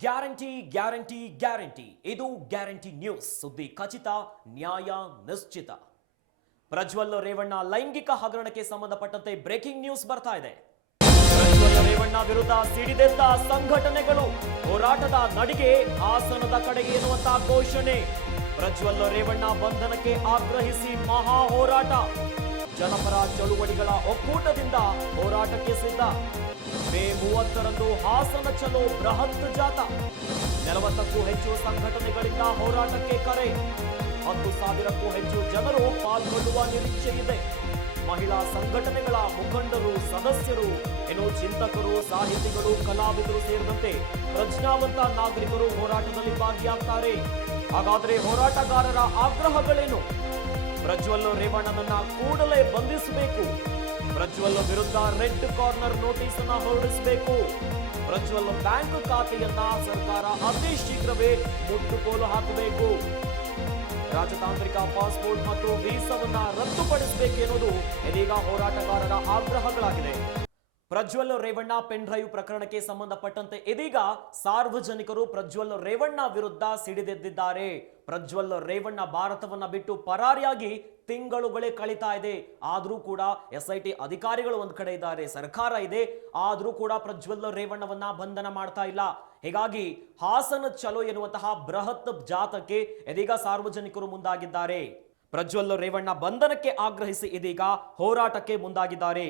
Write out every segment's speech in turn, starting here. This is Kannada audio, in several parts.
Guarantee guarantee guarantee. ಇದು ಗ್ಯಾರಂಟಿ ನ್ಯೂಸ್. ಸುದ್ದಿ ಖಚಿತ, ನ್ಯಾಯ ನಿಶ್ಚಿತ. ಪ್ರಜ್ವಲ್ ರೇವಣ್ಣ ಲೈಂಗಿಕ ಹಗರಣಕ್ಕೆ ಸಂಬಂಧಪಟ್ಟಂತೆ ಬ್ರೇಕಿಂಗ್ ನ್ಯೂಸ್ ಬರ್ತಾ ಇದೆ. ಪ್ರಜ್ವಲ್ ರೇವಣ್ಣ ವಿರುದ್ಧ ಸಿಡಿದೆದ್ದ ಸಂಘಟನೆಗಳು ಹೋರಾಟದ ನಡಿಗೆ ಹಾಸನದ ಕಡೆಗೆ ಎನ್ನುವಂತಹ ಘೋಷಣೆ. ಪ್ರಜ್ವಲ್ ರೇವಣ್ಣ ಬಂಧನಕ್ಕೆ ಆಗ್ರಹಿಸಿ ಮಹಾ ಹೋರಾಟ. ಜನಪರ ಚಳುವಳಿಗಳ ಒಕ್ಕೂಟದಿಂದ ಹೋರಾಟಕ್ಕೆ ಸಿದ್ಧ. ಮೇ ಮೂವತ್ತರಂದು ಹಾಸನ ಚಲೋ ಬೃಹತ್ ಜಾತ ನಲವತ್ತಕ್ಕೂ ಹೆಚ್ಚು ಸಂಘಟನೆಗಳಿಂದ ಹೋರಾಟಕ್ಕೆ ಕರೆ. ಹತ್ತು ಸಾವಿರಕ್ಕೂ ಹೆಚ್ಚು ಜನರು ಪಾಲ್ಗೊಳ್ಳುವ ನಿರೀಕ್ಷೆ ಇದೆ ಮಹಿಳಾ ಸಂಘಟನೆಗಳ ಮುಖಂಡರು, ಸದಸ್ಯರು ಇನ್ನು ಚಿಂತಕರು, ಸಾಹಿತಿಗಳು, ಕಲಾವಿದರು ಸೇರಿದಂತೆ ಪ್ರಜ್ಞಾವಂತ ನಾಗರಿಕರು ಹೋರಾಟದಲ್ಲಿ ಭಾಗಿಯಾಗ್ತಾರೆ. ಹಾಗಾದರೆ ಹೋರಾಟಗಾರರ ಆಗ್ರಹಗಳೇನು? ಪ್ರಜ್ವಲ್ ರೇವಣ್ಣನನ್ನ ಕೂಡಲೇ ಬಂಧಿಸಬೇಕು. ಪ್ರಜ್ವಲ್ ವಿರುದ್ಧ ರೆಡ್ ಕಾರ್ನರ್ ನೋಟಿಸ್ ಅನ್ನ ಹೊರಡಿಸಬೇಕು. ಪ್ರಜ್ವಲ್ ಬ್ಯಾಂಕ್ ಖಾತೆಯನ್ನ ಸರ್ಕಾರ ಅತಿ ಶೀಘ್ರವೇ ಮುಟ್ಟುಗೋಲು ಹಾಕಬೇಕು. ರಾಜತಾಂತ್ರಿಕ ಪಾಸ್ಪೋರ್ಟ್ ಮತ್ತು ವೀಸಾವನ್ನ ರದ್ದುಪಡಿಸಬೇಕೆನ್ನುವುದು ಇದೀಗ ಹೋರಾಟಗಾರರ ಆಗ್ರಹಗಳಾಗಿದೆ ಪ್ರಜ್ವಲ್ ರೇವಣ್ಣ ಪೆನ್ ಡ್ರೈವ್ ಪ್ರಕರಣಕ್ಕೆ ಸಂಬಂಧಪಟ್ಟಂತೆ ಇದೀಗ ಸಾರ್ವಜನಿಕರು ಪ್ರಜ್ವಲ್ ರೇವಣ್ಣ ವಿರುದ್ಧ ಸಿಡಿದೆದ್ದಿದ್ದಾರೆ. ಪ್ರಜ್ವಲ್ ರೇವಣ್ಣ ಭಾರತವನ್ನ ಬಿಟ್ಟು ಪರಾರಿಯಾಗಿ ತಿಂಗಳುಗಳೇ ಕಳೀತಾ ಇದೆ. ಆದರೂ ಕೂಡ ಎಸ್ ಐ ಟಿ ಅಧಿಕಾರಿಗಳು ಒಂದ್ ಕಡೆ ಇದ್ದಾರೆ, ಸರ್ಕಾರ ಇದೆ. ಆದರೂ ಕೂಡ ಪ್ರಜ್ವಲ್ ರೇವಣ್ಣವನ್ನ ಬಂಧನ ಮಾಡ್ತಾ ಇಲ್ಲ. ಹೀಗಾಗಿ ಹಾಸನ ಚಲೋ ಎನ್ನುವಂತಹ ಬೃಹತ್ ಜಾತಕ್ಕೆ ಇದೀಗ ಸಾರ್ವಜನಿಕರು ಮುಂದಾಗಿದ್ದಾರೆ. ಪ್ರಜ್ವಲ್ ರೇವಣ್ಣ ಬಂಧನಕ್ಕೆ ಆಗ್ರಹಿಸಿ ಇದೀಗ ಹೋರಾಟಕ್ಕೆ ಮುಂದಾಗಿದ್ದಾರೆ.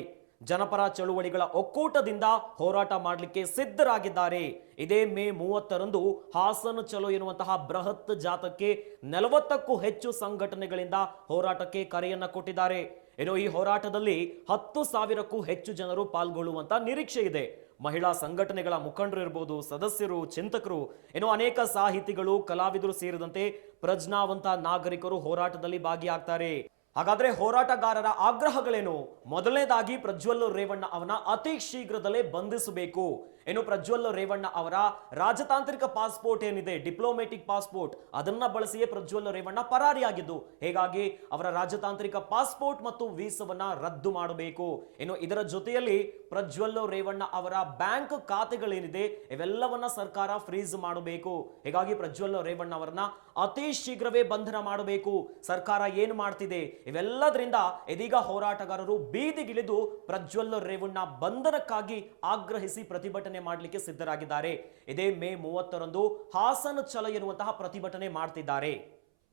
ಜನಪರ ಚಳುವಳಿಗಳ ಒಕ್ಕೂಟದಿಂದ ಹೋರಾಟ ಮಾಡಲಿಕ್ಕೆ ಸಿದ್ಧರಾಗಿದ್ದಾರೆ. ಇದೇ ಮೇ ಮೂವತ್ತರಂದು ಹಾಸನ ಚಲೋ ಎನ್ನುವಂತಹ ಬೃಹತ್ ಜಾತಕ್ಕೆ ನಲವತ್ತಕ್ಕೂ ಹೆಚ್ಚು ಸಂಘಟನೆಗಳಿಂದ ಹೋರಾಟಕ್ಕೆ ಕರೆಯನ್ನ ಕೊಟ್ಟಿದ್ದಾರೆ. ಏನೋ ಈ ಹೋರಾಟದಲ್ಲಿ ಹತ್ತು ಸಾವಿರಕ್ಕೂ ಹೆಚ್ಚು ಜನರು ಪಾಲ್ಗೊಳ್ಳುವಂತ ನಿರೀಕ್ಷೆ ಇದೆ. ಮಹಿಳಾ ಸಂಘಟನೆಗಳ ಮುಖಂಡರು ಇರಬಹುದು ಸದಸ್ಯರು, ಚಿಂತಕರು ಏನೋ ಅನೇಕ ಸಾಹಿತಿಗಳು, ಕಲಾವಿದರು ಸೇರಿದಂತೆ ಪ್ರಜ್ಞಾವಂತ ನಾಗರಿಕರು ಹೋರಾಟದಲ್ಲಿ ಭಾಗಿಯಾಗ್ತಾರೆ. ಹಾಗಾದ್ರೆ ಹೋರಾಟಗಾರರ ಆಗ್ರಹಗಳೇನು? ಮೊದಲನೇದಾಗಿ ಪ್ರಜ್ವಲ್ ರೇವಣ್ಣ ಅವನ ಅತಿ ಶೀಘ್ರದಲ್ಲೇ ಬಂಧಿಸಬೇಕು. ಏನು ಪ್ರಜ್ವಲ್ ರೇವಣ್ಣ ಅವರ ರಾಜತಾಂತ್ರಿಕ ಪಾಸ್ಪೋರ್ಟ್ ಏನಿದೆ ಡಿಪ್ಲೊಮೆಟಿಕ್ ಪಾಸ್ಪೋರ್ಟ್, ಅದನ್ನ ಬಳಸಿಯೇ ಪ್ರಜ್ವಲ್ ರೇವಣ್ಣ ಪರಾರಿಯಾಗಿದ್ದು, ಹೀಗಾಗಿ ಅವರ ರಾಜತಾಂತ್ರಿಕ ಪಾಸ್ಪೋರ್ಟ್ ಮತ್ತು ವೀಸವನ್ನ ರದ್ದು ಮಾಡಬೇಕು. ಏನು ಇದರ ಜೊತೆಯಲ್ಲಿ ಪ್ರಜ್ವಲ್ ರೇವಣ್ಣ ಅವರ ಬ್ಯಾಂಕ್ ಖಾತೆಗಳೇನಿದೆ, ಇವೆಲ್ಲವನ್ನ ಸರ್ಕಾರ ಫ್ರೀಸ್ ಮಾಡಬೇಕು. ಹೀಗಾಗಿ ಪ್ರಜ್ವಲ್ ರೇವಣ್ಣ ಅವರನ್ನ ಅತಿ ಶೀಘ್ರವೇ ಬಂಧನ ಮಾಡಬೇಕು. ಸರ್ಕಾರ ಏನು ಮಾಡ್ತಿದೆ? ಇವೆಲ್ಲದರಿಂದ ಇದೀಗ ಹೋರಾಟಗಾರರು ಬೀದಿಗಿಳಿದು ಪ್ರಜ್ವಲ್ ರೇವಣ್ಣ ಬಂಧನಕ್ಕಾಗಿ ಆಗ್ರಹಿಸಿ ಪ್ರತಿಭಟನೆ ಮಾಡಲಿಕ್ಕೆ ಸಿದ್ಧರಾಗಿದ್ದಾರೆ. ಇದೇ ಮೇ ಮೂವತ್ತರಂದು ಹಾಸನ ಚಲ ಎನ್ನುವಂತಹ ಪ್ರತಿಭಟನೆ ಮಾಡ್ತಿದ್ದಾರೆ.